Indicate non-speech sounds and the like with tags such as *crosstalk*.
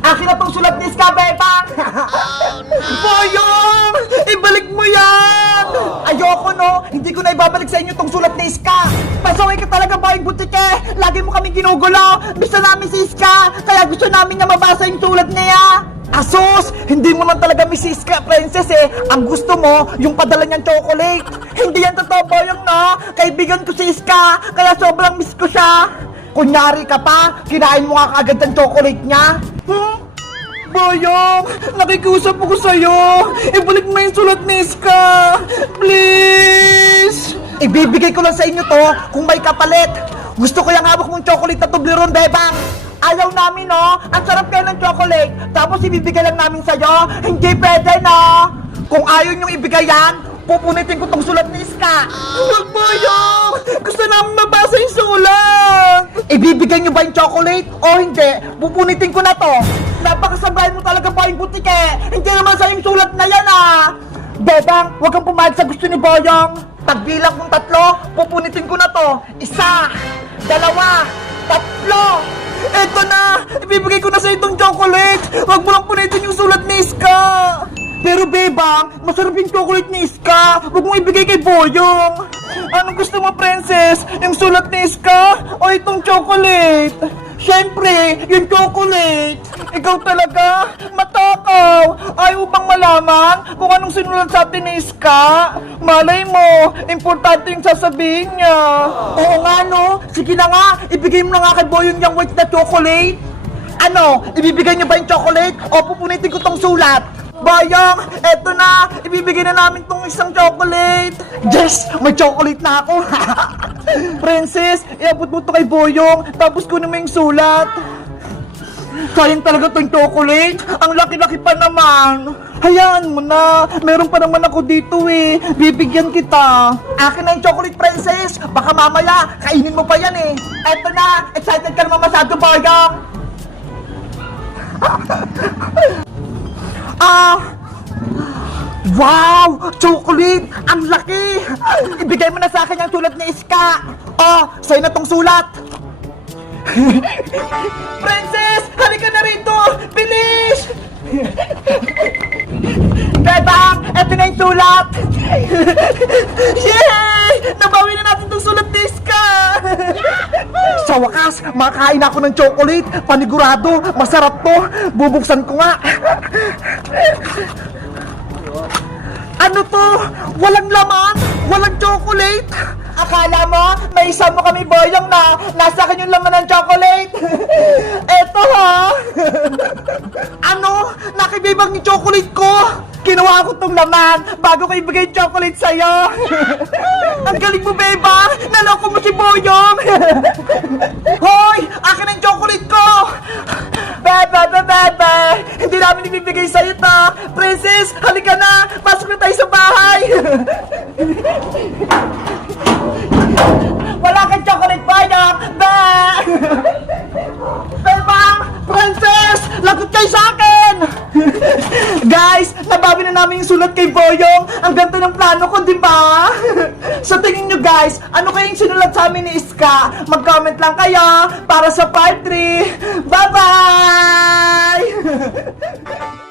Akin na tong sulat ni Ska, Bebang! Boyong! Ibalik mo yan! Ayoko, no? Hindi ko na ibabalik sa inyo tong sulat ni Ska! Pasaway ka talaga, Boyong Butike! Lagi mo kami ginugulo! Gusto namin si Ska! Kaya gusto namin na mabasa yung sulat niya! Asus! Hindi mo man talaga miss si Ska, princess eh! Ang gusto mo, yung padala niyang chocolate! Hindi yan totoo, Boyong, no? Kaibigan ko si Ska! Kaya sobrang miss ko siya! Kunyari ka pa, kinain mo nga kaagad ang chocolate niya. Hmm? Boyong, nakikiusap ako sa'yo. Ibalik mo yung sulat ni Iska. Please. Ibibigay ko lang sa inyo to kung may kapalit. Gusto ko yung hawak mong chocolate na Toblerone, Bebang. Ayaw namin, no? Ang sarap kayo ng chocolate. Tapos ibibigay lang namin sa'yo. Hindi pwede, no? Kung ayaw niyong ibigay yan, pupunitin ko tong sulat ni Iska. Huwag mo yun! Gusto namin mabasa yung sulat! Chocolate o hindi? Pupunitin ko na to. Napakasabay mo talaga pa yung butike. Hindi naman sa yung sulat na yan ah. Bebang, huwag kang pumayag sa gusto ni Boyong. Pagbilang kong tatlo, pupunitin ko na to. Isa, dalawa, tatlo. Eto na! Ibibigay ko na sa itong chocolate! Huwag mo lang punitin yung sulat ni Iska! Pero Bebang, masarap yung chocolate ni Iska! Huwag mo ibigay kay Boyong! Anong gusto mo, princess? Yung sulat ni Iska o itong chocolate? Siyempre, yung chocolate! Ikaw talaga, matakaw! Ayaw bang malaman kung anong sinulat sa atin ni Iska? Malay mo, importante yung sasabihin niya. Oo nga no, sige na nga, ibigay mo na nga kay Boyong yung white na chocolate. Ano, ibibigay niyo ba yung chocolate o pupunitin ko tong sulat? Bayang, eto na, ibibigay na namin tong isang chocolate. Yes, may chocolate na ako. *laughs* Princess, iabot mo to kay Boyong, tapos kunin mo yung sulat. Sayang talaga tong chocolate. Ang laki-laki pa naman. Hayaan mo na. Meron pa naman ako dito eh. Bibigyan kita. Akin na yung chocolate princess. Baka mamaya, kainin mo pa yan eh. Eto na. Excited ka naman masyado, Bayang. Wow! Chocolate! Ang laki! Ibigay mo na sa akin yung sulat ni Iska! Oh, sa'yo na tong sulat! *laughs* Princess! Halika na rito! Bilis! *laughs* Bebang! Eto na yung sulat! *laughs* Yay! Nabawi na natin tong sulat ni Iska! Sa wakas, makakain ako ng chocolate. Panigurado, masarap to. Bubuksan ko nga. Ano to? Walang laman? Walang chocolate? Akala mo, may isa mo kami boyong na nasa akin yung laman ng chocolate? *laughs* Eto ha? *laughs* ano? Nakibibang yung chocolate ko? Kinuha ko tong laman bago ko ibigay yung chocolate sa'yo. *laughs* Ang galing mo, beba! Naloko mo si Boyong! Hoy! Akin ang chocolate ko! Bebe, bebe, bebe! Hindi namin ibibigay sa'yo to! Princess, halika na tayo sa bahay! Wala kang chocolate, Boyong! Be! Bebang! Princess! Lagot kayo sa akin! *laughs* Guys, nabawi na namin yung sulat kay Boyong. Ang ganda ng plano ko, di ba? *laughs* sa tingin nyo guys, ano kayong sinulat sa amin ni Iska? Mag-comment lang kayo para sa part 3. Bye-bye! *laughs*